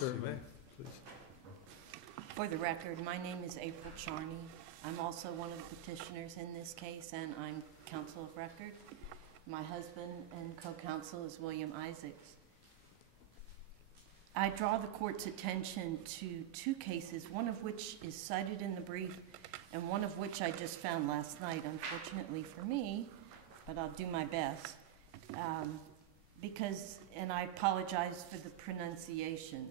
Yes, you may, please. For the record, my name is April Charney. I'm also one of the petitioners in this case, and I'm counsel of record. My husband and co-counsel is William Isaacs. I draw the court's attention to two cases, one of which is cited in the brief, and one of which I just found last night, unfortunately for me, but I'll do my best. Because, and I apologize for the pronunciation,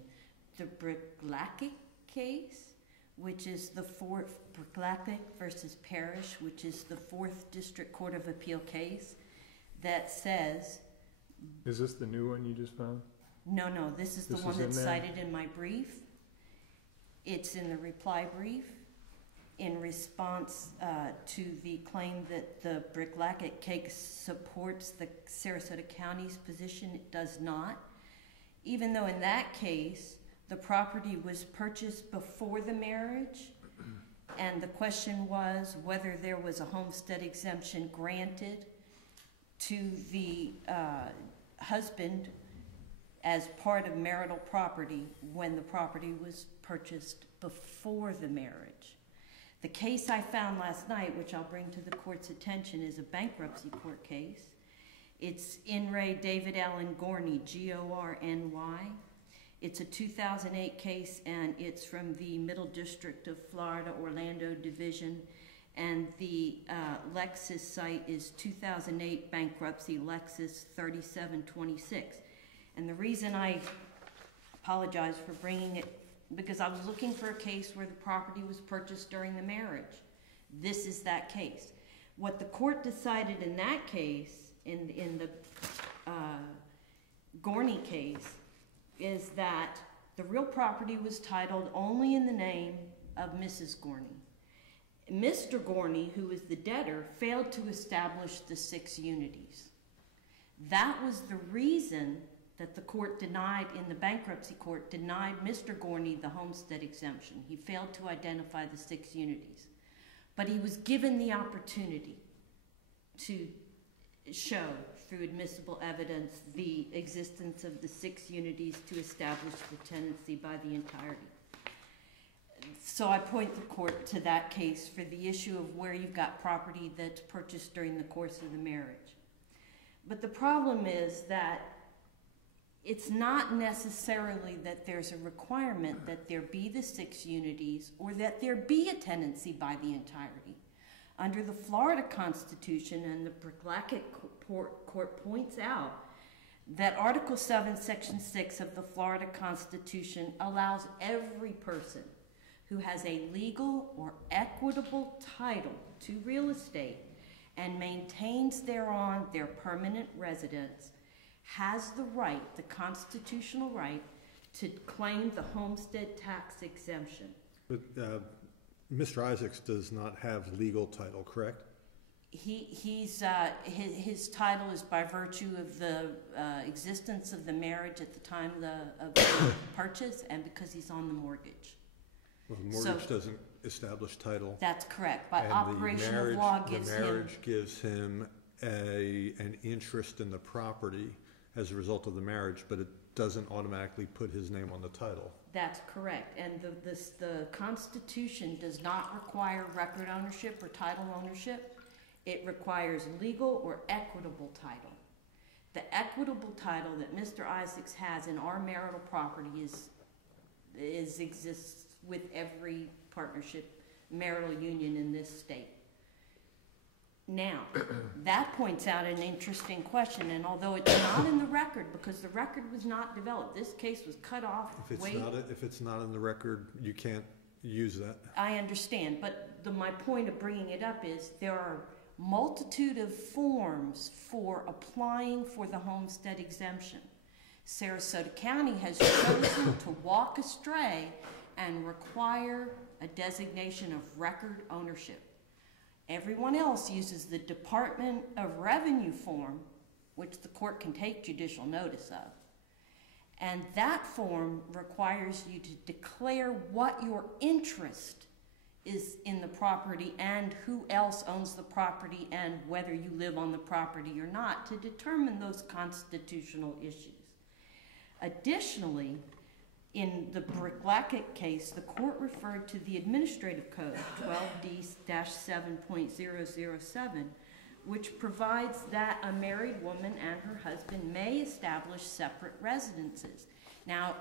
the Bricklacic case, which is the Bricklacic versus Parrish, which is the 4th District Court of Appeal case that says... Is this the new one you just found? No, this is the one that's cited in my brief. It's in the reply brief in response to the claim that the Bricklacic case supports the Sarasota County's position. It does not. Even though in that case, the property was purchased before the marriage, and the question was whether there was a homestead exemption granted to the husband as part of marital property when the property was purchased before the marriage. The case I found last night, which I'll bring to the court's attention, is a bankruptcy court case. It's In re David Allen Gorney, G-O-R-N-Y. It's a 2008 case, and it's from the Middle District of Florida, Orlando Division, and the Lexus site is 2008 bankruptcy Lexus 3726. And the reason I apologize for bringing it, because I was looking for a case where the property was purchased during the marriage. This is that case. What the court decided in that case, in the Gorney case, is that the real property was titled only in the name of Mrs. Gorney. Mr. Gorney, who was the debtor, failed to establish the 6 unities. That was the reason that the court denied, in the bankruptcy court, denied Mr. Gorney the homestead exemption. He failed to identify the 6 unities. But he was given the opportunity to show, through admissible evidence, the existence of the 6 unities to establish the tenancy by the entirety. So I point the court to that case for the issue of where you've got property that's purchased during the course of the marriage. But the problem is that it's not necessarily that there's a requirement that there be the 6 unities or that there be a tenancy by the entirety. Under the Florida Constitution, and the Bricklacic Court points out that Article 7, Section 6 of the Florida Constitution allows every person who has a legal or equitable title to real estate and maintains thereon their permanent residence has the right, the constitutional right, to claim the homestead tax exemption. But Mr. Isaacs does not have legal title, correct? His title is by virtue of the existence of the marriage at the time of the purchase, and because he's on the mortgage. Well, the mortgage doesn't establish title. That's correct. By operation of law, gives him... The marriage gives him an interest in the property as a result of the marriage, but it doesn't automatically put his name on the title. That's correct. And the Constitution does not require record ownership or title ownership. It requires legal or equitable title. The equitable title that Mr. Isaacs has in our marital property exists with every partnership, marital union in this state. Now, that points out an interesting question, and although it's not in the record, because the record was not developed, this case was cut off. If it's not in the record, you can't use that. I understand, but my point of bringing it up is there are multitude of forms for applying for the homestead exemption. Sarasota County has chosen to walk astray and require a designation of record ownership. Everyone else uses the Department of Revenue form, which the court can take judicial notice of. And that form requires you to declare what your interest is in the property and who else owns the property and whether you live on the property or not to determine those constitutional issues. Additionally, In the Bricklackett case, the court referred to the administrative code, 12D-7.007, which provides that a married woman and her husband may establish separate residences. Now,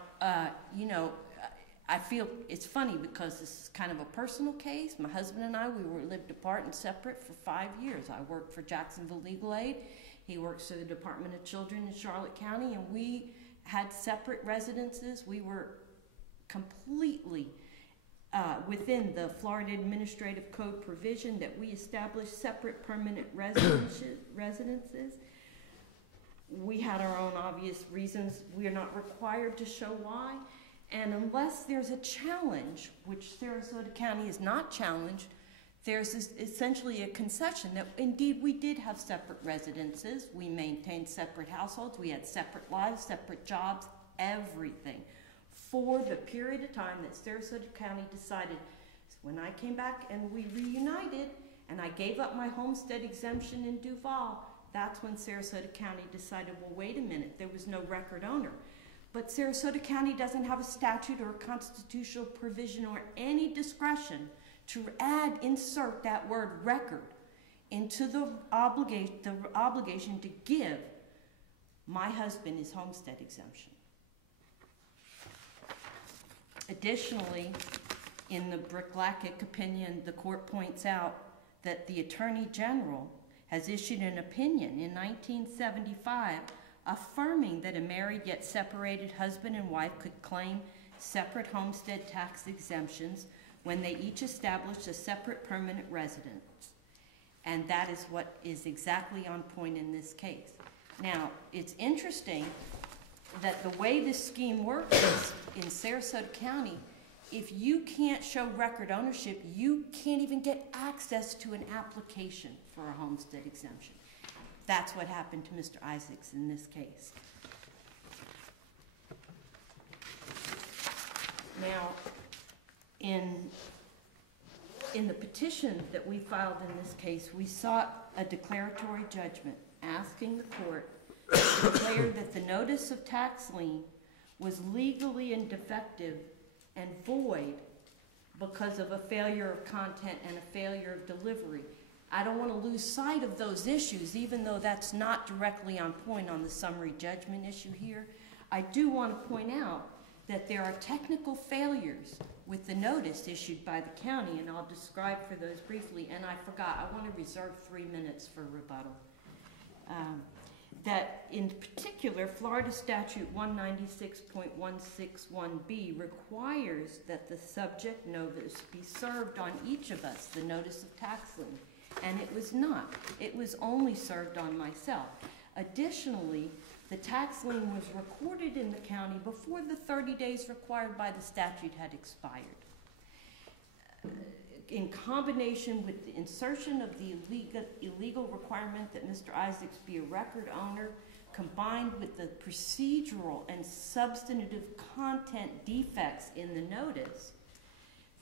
you know, I feel it's funny because this is kind of a personal case. My husband and I, lived apart and separate for 5 years. I worked for Jacksonville Legal Aid. He works for the Department of Children in Charlotte County, and we had separate residences. We were completely within the Florida Administrative Code provision that we established separate permanent residences. We had our own obvious reasons. We are not required to show why. And unless there's a challenge, which Sarasota County is not challenged, there's essentially a concession that indeed we did have separate residences. We maintained separate households. We had separate lives, separate jobs, everything for the period of time that Sarasota County decided. When I came back and we reunited and I gave up my homestead exemption in Duval, that's when Sarasota County decided, well, wait a minute, there was no record owner. But Sarasota County doesn't have a statute or a constitutional provision or any discretion to insert that word record into the obligation to give my husband his homestead exemption. Additionally, in the Bricklackett opinion, the court points out that the Attorney General has issued an opinion in 1975 affirming that a married yet separated husband and wife could claim separate homestead tax exemptions when they each established a separate permanent residence. And that is what is exactly on point in this case. Now, it's interesting that the way this scheme works is in Sarasota County, if you can't show record ownership, you can't even get access to an application for a homestead exemption. That's what happened to Mr. Isaacs in this case. Now, in the petition that we filed in this case, we sought a declaratory judgment asking the court to declare that the notice of tax lien was legally indefective and void because of a failure of content and a failure of delivery. I don't want to lose sight of those issues, even though that's not directly on point on the summary judgment issue here. I do want to point out that there are technical failures with the notice issued by the county, and I'll describe for those briefly. And I forgot, I want to reserve 3 minutes for rebuttal. That in particular, Florida Statute 196.161B requires that the subject notice be served on each of us, the notice of tax lien. And it was not. It was only served on myself. Additionally, the tax lien was recorded in the county before the 30 days required by the statute had expired. In combination with the insertion of the illegal requirement that Mr. Isaacs be a record owner, combined with the procedural and substantive content defects in the notice,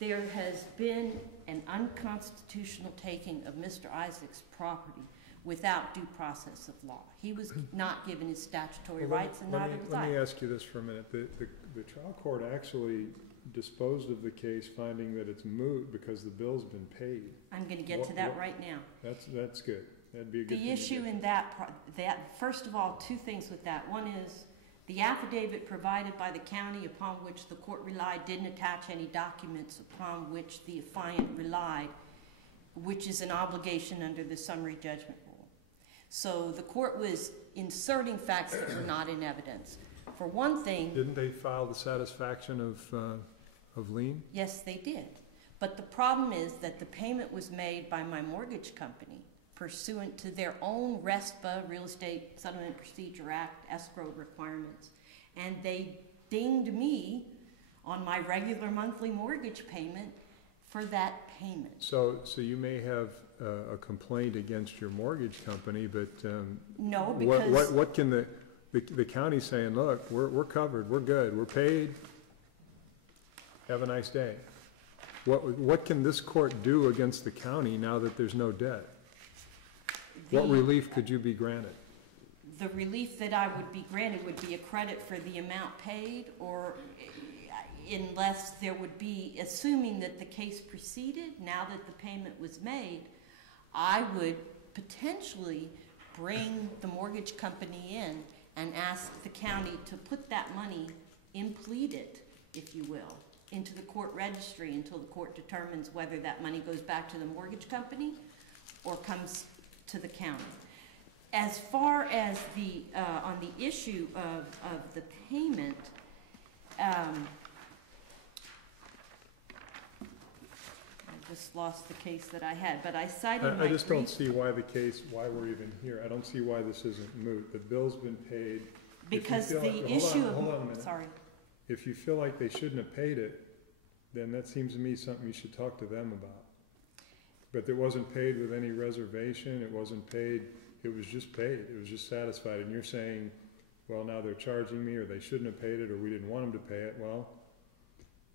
there has been an unconstitutional taking of Mr. Isaacs' property without due process of law. He was not given his statutory rights, and neither was I. Let me ask you this for a minute. The trial court actually disposed of the case, finding that it's moot because the bill's been paid. I'm going to get to that right now. That's good. That'd be a good thing. The issue in that first of all, two things with that. One is the affidavit provided by the county upon which the court relied didn't attach any documents upon which the affiant relied, which is an obligation under the summary judgment rule. So the court was inserting facts that were not in evidence. For one thing... Didn't they file the satisfaction of lien? Yes, they did. But the problem is that the payment was made by my mortgage company pursuant to their own RESPA, Real Estate Settlement Procedure Act, escrow requirements. And they dinged me on my regular monthly mortgage payment for that payment. So you may have a complaint against your mortgage company, but no, because what can the county saying, look, we're covered, we're good, we're paid, have a nice day. What can this court do against the county now that there's no debt? What relief could you be granted? The relief that I would be granted would be a credit for the amount paid, or unless there would be, assuming that the case proceeded, now that the payment was made, I would potentially bring the mortgage company in and ask the county to put that money, implead it, if you will, into the court registry until the court determines whether that money goes back to the mortgage company or comes to the county. As far as the, on the issue of the payment, I just lost the case that I had, but I cited my I just don't see why why we're even here. I don't see why this isn't moot. The bill's been paid. Because the issue of, hold on a minute. sorry. If you feel like they shouldn't have paid it, then that seems to me something you should talk to them about. But it wasn't paid with any reservation, it wasn't paid, it was just paid, it was just satisfied. And you're saying, well, now they're charging me, or they shouldn't have paid it, or we didn't want them to pay it. Well,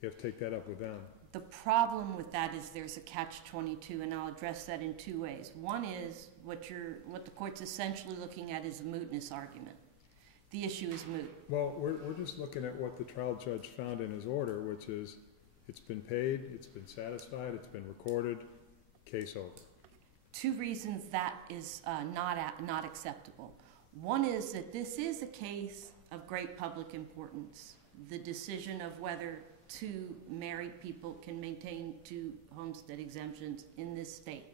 you have to take that up with them. The problem with that is there's a catch-22, and I'll address that in two ways. One is what the court's essentially looking at is a mootness argument. The issue is moot. Well, we're just looking at what the trial judge found in his order, which is it's been paid, it's been satisfied, it's been recorded, case over. Two reasons that is not acceptable. One is that this is a case of great public importance. The decision of whether two married people can maintain two homestead exemptions in this state.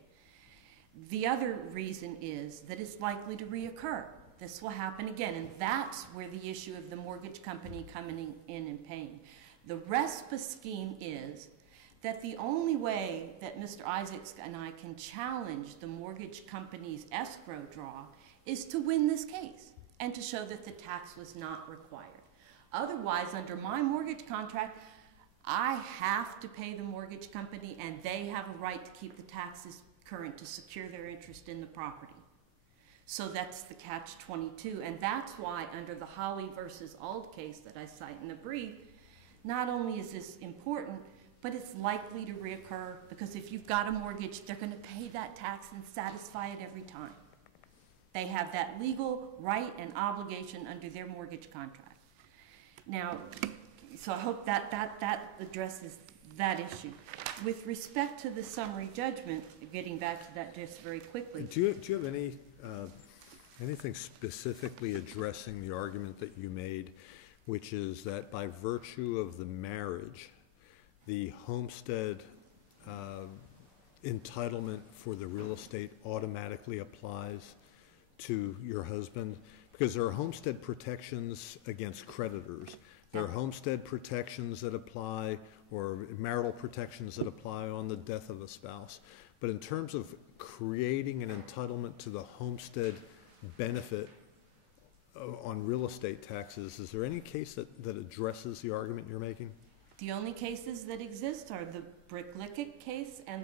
The other reason is that it's likely to reoccur. This will happen again, and that's where the issue of the mortgage company coming in and paying. The RESPA scheme is that the only way that Mr. Isaacs and I can challenge the mortgage company's escrow draw is to win this case and to show that the tax was not required. Otherwise, under my mortgage contract, I have to pay the mortgage company, and they have a right to keep the taxes current to secure their interest in the property. So that's the catch-22, and that's why under the Holly versus Ald case that I cite in the brief, not only is this important, but it's likely to reoccur, because if you've got a mortgage, they're going to pay that tax and satisfy it every time. They have that legal right and obligation under their mortgage contract. Now, so I hope that addresses that issue. With respect to the summary judgment, getting back to that just very quickly. Do you have anything specifically addressing the argument that you made, which is that by virtue of the marriage, the homestead entitlement for the real estate automatically applies to your husband? Because there are homestead protections against creditors. There are homestead protections that apply, or marital protections that apply on the death of a spouse. But in terms of creating an entitlement to the homestead benefit on real estate taxes, is there any case that addresses the argument you're making? The only cases that exist are the Bricklickett case and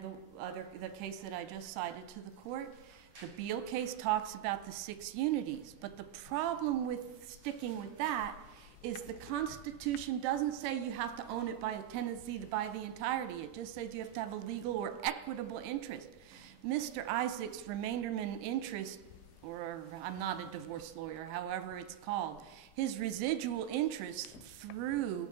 the case that I just cited to the court. The Beal case talks about the 6 unities, but the problem with sticking with that is the Constitution doesn't say you have to own it by a tenancy by the entirety. It just says you have to have a legal or equitable interest. Mr. Isaac's remainderment interest, or I'm not a divorce lawyer, however it's called, his residual interest through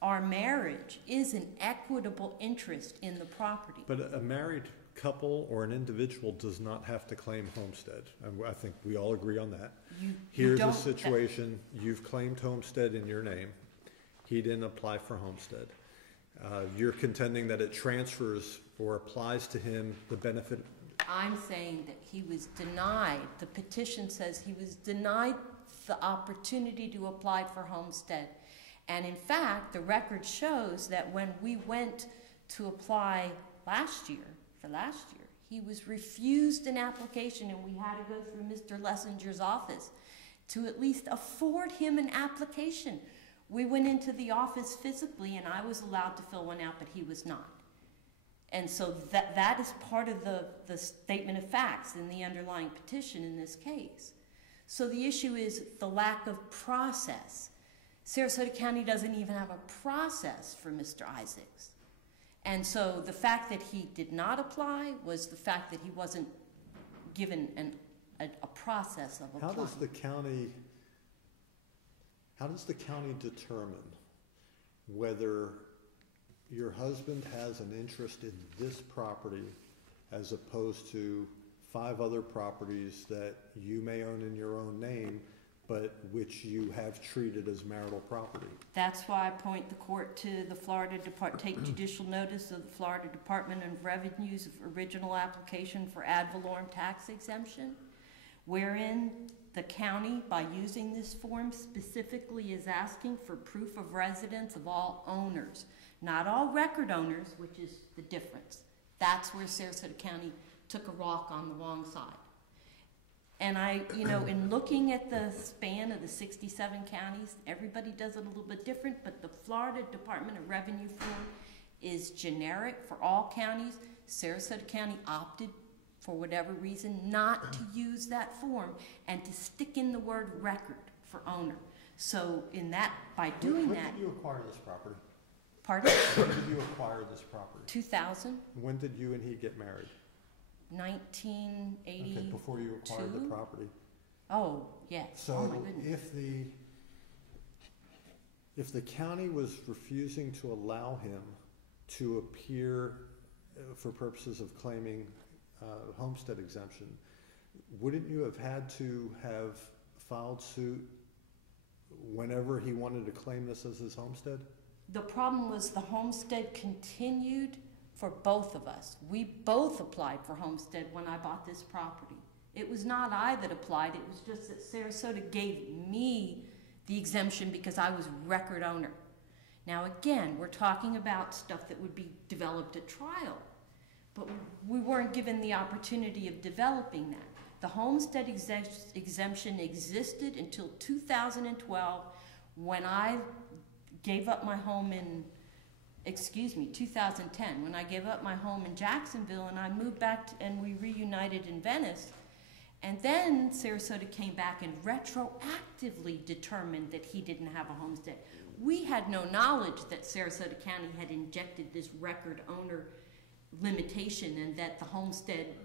our marriage is an equitable interest in the property. But a married couple or an individual does not have to claim homestead. I think we all agree on that. Here's a situation, you've claimed homestead in your name. He didn't apply for homestead. You're contending that it transfers or applies to him the benefit. I'm saying that he was denied, the petition says he was denied the opportunity to apply for homestead. And in fact, the record shows that when we went to apply last year, he was refused an application, and we had to go through Mr. Lessinger's office to at least afford him an application. We went into the office physically, and I was allowed to fill one out, but he was not. And so that is part of the statement of facts in the underlying petition in this case. So the issue is the lack of process. Sarasota County doesn't even have a process for Mr. Isaacs. And so the fact that he did not apply was the fact that he wasn't given a process of applying. How does the county determine whether your husband has an interest in this property as opposed to 5 other properties that you may own in your own name, but which you have treated as marital property. That's why I point the court to the take judicial notice of the Florida Department of Revenue's original application for ad valorem tax exemption, wherein the county, by using this form, specifically is asking for proof of residence of all owners, not all record owners, which is the difference. That's where Sarasota County took a rock on the wrong side. And in looking at the span of the 67 counties, everybody does it a little bit different, but the Florida Department of Revenue form is generic for all counties. Sarasota County opted, for whatever reason, not to use that form and to stick in the word record for owner. So by doing that... When did you acquire this property? Pardon? When did you acquire this property? 2000. When did you and he get married? 1982. Okay, before you acquired the property. Oh, yes. So oh my goodness. if the county was refusing to allow him to appear for purposes of claiming homestead exemption, wouldn't you have had to have filed suit whenever he wanted to claim this as his homestead? The problem was the homestead continued for both of us. We both applied for homestead when I bought this property. It was not I that applied, it was just that Sarasota gave me the exemption because I was record owner. Now again, we're talking about stuff that would be developed at trial, but we weren't given the opportunity of developing that. The homestead exemption existed until 2012 when I gave up my home in 2010, when I gave up my home in Jacksonville and I moved back and we reunited in Venice. And then Sarasota came back and retroactively determined that he didn't have a homestead. We had no knowledge that Sarasota County had injected this record owner limitation and that the homestead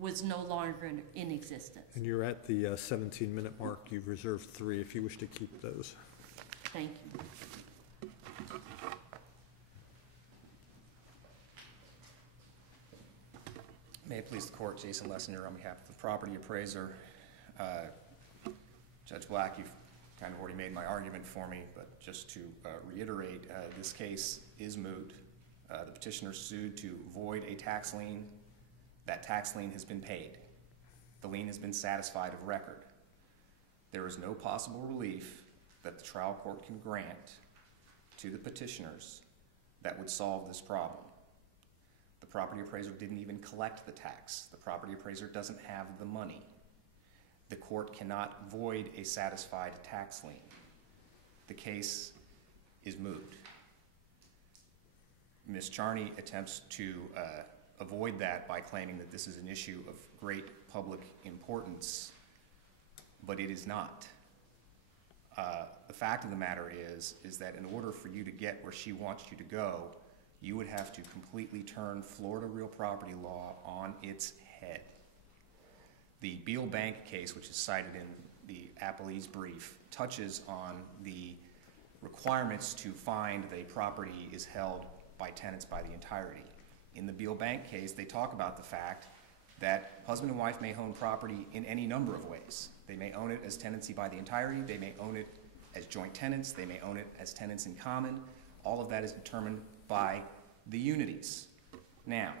was no longer in existence. And you're at the 17-minute mark. You've reserved 3 if you wish to keep those. Thank you. May it please the court, Jason Lessner on behalf of the property appraiser. Judge Black, you've kind of already made my argument for me, but just to reiterate, this case is moot. The petitioner sued to void a tax lien. That tax lien has been paid. The lien has been satisfied of record. There is no possible relief that the trial court can grant to the petitioners that would solve this problem. The property appraiser didn't even collect the tax. The property appraiser doesn't have the money. The court cannot void a satisfied tax lien. The case is moot. Ms. Charney attempts to avoid that by claiming that this is an issue of great public importance, but it is not. The fact of the matter is that in order for you to get where she wants you to go, you would have to completely turn Florida real property law on its head. The Beal Bank case, which is cited in the appellee's brief, touches on the requirements to find that a property is held by tenants by the entirety. In the Beal Bank case, they talk about the fact that husband and wife may own property in any number of ways. They may own it as tenancy by the entirety, they may own it as joint tenants, they may own it as tenants in common. All of that is determined by the unities. Now,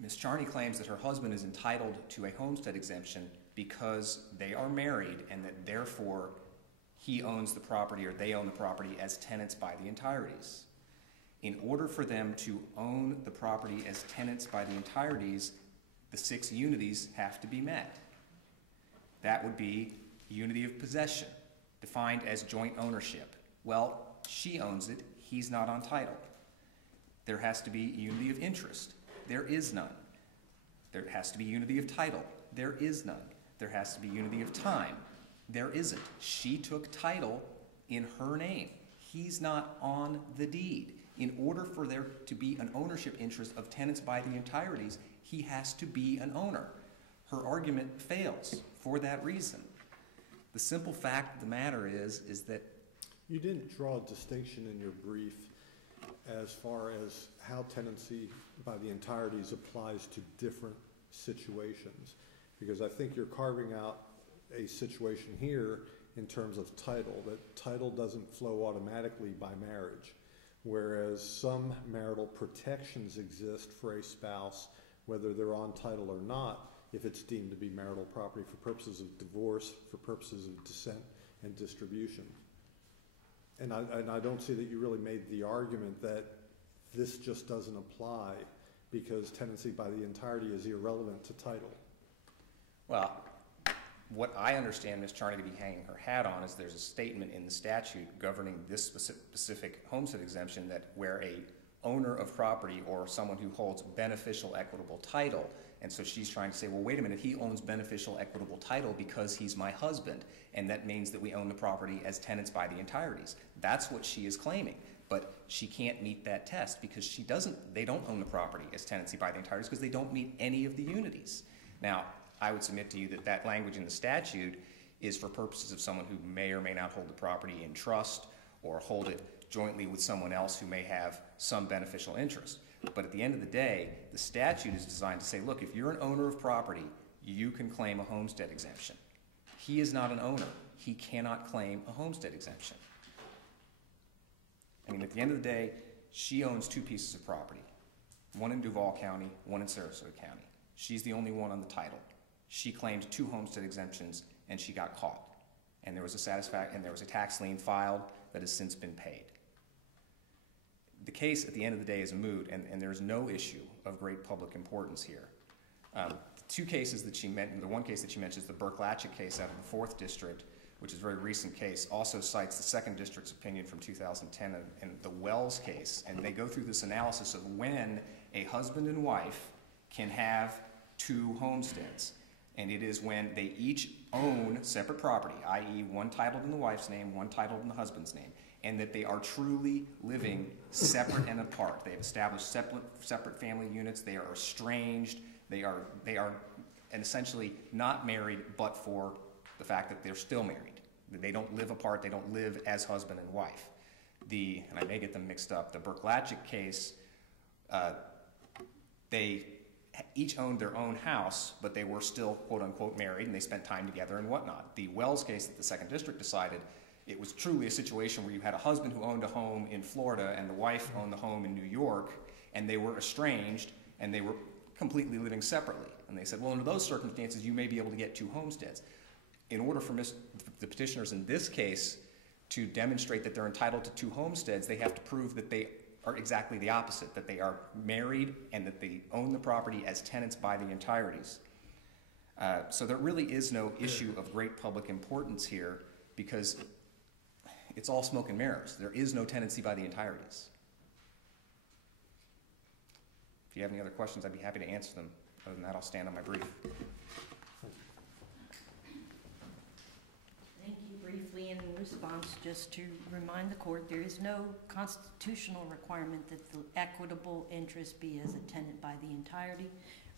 Ms. Charney claims that her husband is entitled to a homestead exemption because they are married and that therefore he owns the property or they own the property as tenants by the entireties. In order for them to own the property as tenants by the entireties, the 6 unities have to be met. That would be unity of possession, defined as joint ownership. Well, she owns it, he's not on title. There has to be unity of interest. There is none. There has to be unity of title. There is none. There has to be unity of time. There isn't. She took title in her name. He's not on the deed. In order for there to be an ownership interest of tenants by the entireties, he has to be an owner. Her argument fails for that reason. The simple fact of the matter is that You didn't draw a distinction in your brief as far as how tenancy by the entireties applies to different situations, because I think you're carving out a situation here in terms of title, that title doesn't flow automatically by marriage, whereas some marital protections exist for a spouse, whether they're on title or not, if it's deemed to be marital property for purposes of divorce, for purposes of descent and distribution. And I don't see that you really made the argument that this just doesn't apply because tenancy by the entirety is irrelevant to title. Well, what I understand Ms. Charney to be hanging her hat on is there's a statement in the statute governing this specific homestead exemption that where a owner of property or someone who holds beneficial equitable title, and so she's trying to say, well, wait a minute, he owns beneficial equitable title because he's my husband, and that means that we own the property as tenants by the entireties. That's what she is claiming, but she can't meet that test because they don't own the property as tenancy by the entireties because they don't meet any of the unities. Now, I would submit to you that that language in the statute is for purposes of someone who may or may not hold the property in trust or hold it jointly with someone else who may have some beneficial interest. But at the end of the day, the statute is designed to say, look, if you're an owner of property, you can claim a homestead exemption. He is not an owner. He cannot claim a homestead exemption. I mean, at the end of the day, she owns two pieces of property, one in Duval County, one in Sarasota County. She's the only one on the title. She claimed two homestead exemptions, and she got caught. And there was a tax lien filed that has since been paid. The case at the end of the day is moot, and there's no issue of great public importance here. Two cases that she mentioned, the one case that she mentioned is the Burke-Latchett case out of the 4th District, which is a very recent case, also cites the 2nd District's opinion from 2010 and the Wells case, and they go through this analysis of when a husband and wife can have two homesteads. And it is when they each own separate property, i.e. one titled in the wife's name, one titled in the husband's name, and that they are truly living separate and apart. They have established separate family units. They are estranged. They are and essentially not married, but for the fact that they're still married. They don't live apart. They don't live as husband and wife. And I may get them mixed up, the Burke-Latchett case, they each owned their own house, but they were still quote-unquote married, and they spent time together and whatnot. The Wells case that the 2nd District decided, it was truly a situation where you had a husband who owned a home in Florida and the wife owned the home in New York, and they were estranged, and they were completely living separately. And they said, well, under those circumstances, you may be able to get two homesteads. In order for the petitioners in this case to demonstrate that they're entitled to two homesteads, they have to prove that they are exactly the opposite, that they are married and that they own the property as tenants by the entireties. So there really is no issue of great public importance here because it's all smoke and mirrors. There is no tenancy by the entireties. If you have any other questions, I'd be happy to answer them. Other than that, I'll stand on my brief. Thank you. Briefly in response, just to remind the court, there is no constitutional requirement that the equitable interest be as a tenant by the entirety.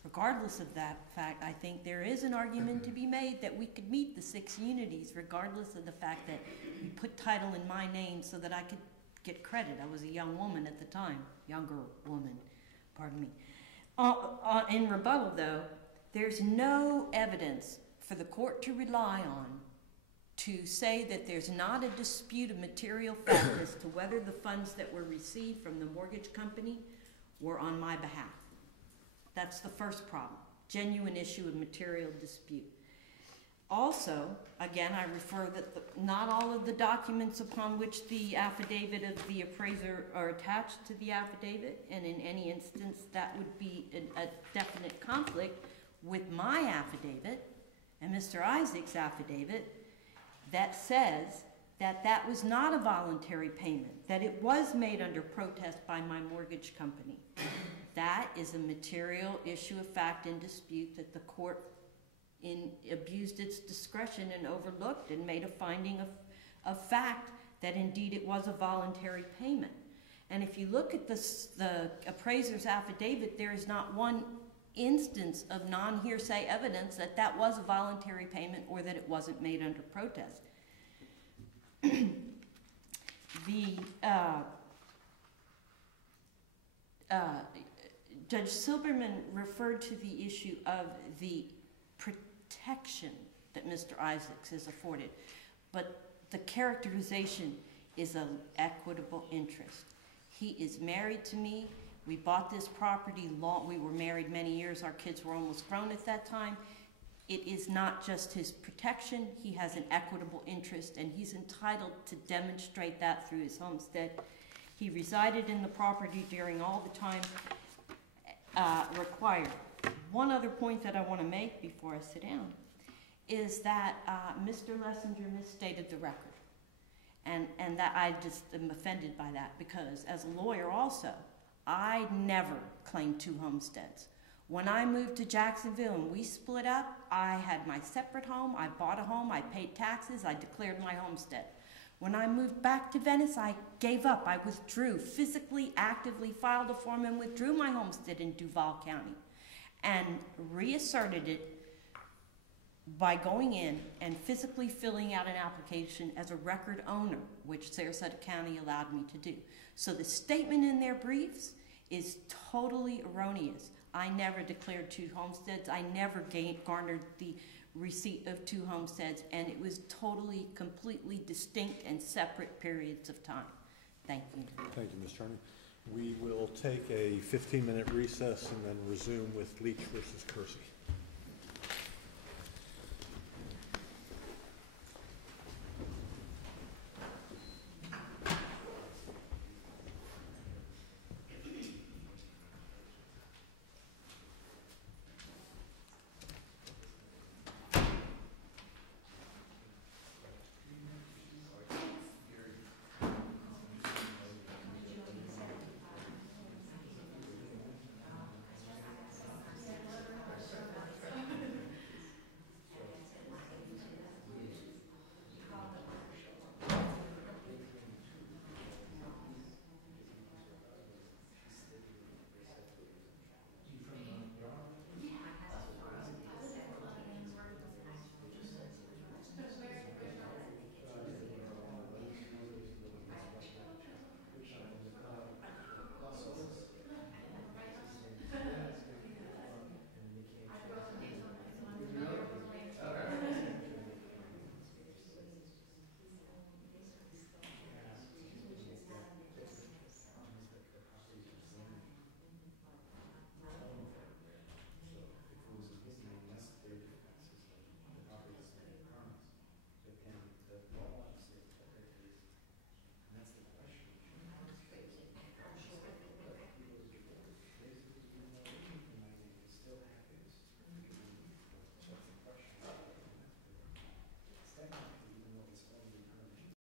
Regardless of that fact, I think there is an argument to be made that we could meet the 6 unities, regardless of the fact that you put title in my name so that I could get credit. I was a young woman at the time, younger woman, pardon me. In rebuttal, though, there's no evidence for the court to rely on to say that there's not a dispute of material fact as to whether the funds that were received from the mortgage company were on my behalf. That's the first problem, genuine issue of material dispute. Also, again, I refer that not all of the documents upon which the affidavit of the appraiser are attached to the affidavit, and in any instance that would be a definite conflict with my affidavit and Mr. Isaac's affidavit that says that that was not a voluntary payment, that it was made under protest by my mortgage company. That is a material issue of fact and dispute that the court abused its discretion and overlooked and made a finding of fact that indeed it was a voluntary payment. And if you look at the appraiser's affidavit, there is not one instance of non-hearsay evidence that that was a voluntary payment or that it wasn't made under protest. The, Judge Silberman referred to the issue of the protection that Mr. Isaacs is afforded, but the characterization is an equitable interest. He is married to me. We bought this property we were married many years. Our kids were almost grown at that time. It is not just his protection. He has an equitable interest, and he's entitled to demonstrate that through his homestead. He resided in the property during all the time required. One other point that I want to make before I sit down is that Mr. Lessinger misstated the record. And that I just am offended by that, because as a lawyer also, I never claimed 2 homesteads. When I moved to Jacksonville and we split up, I had my separate home, I bought a home, I paid taxes, I declared my homestead. When I moved back to Venice, I gave up, I withdrew, physically, actively filed a form and withdrew my homestead in Duval County and reasserted it by going in and physically filling out an application as a record owner, which Sarasota County allowed me to do. So the statement in their briefs is totally erroneous. I never declared 2 homesteads. I never garnered the receipt of 2 homesteads, and it was totally, completely distinct and separate periods of time. Thank you. Thank you, Ms. Charney. We will take a 15-minute recess and then resume with Leach versus Kersey.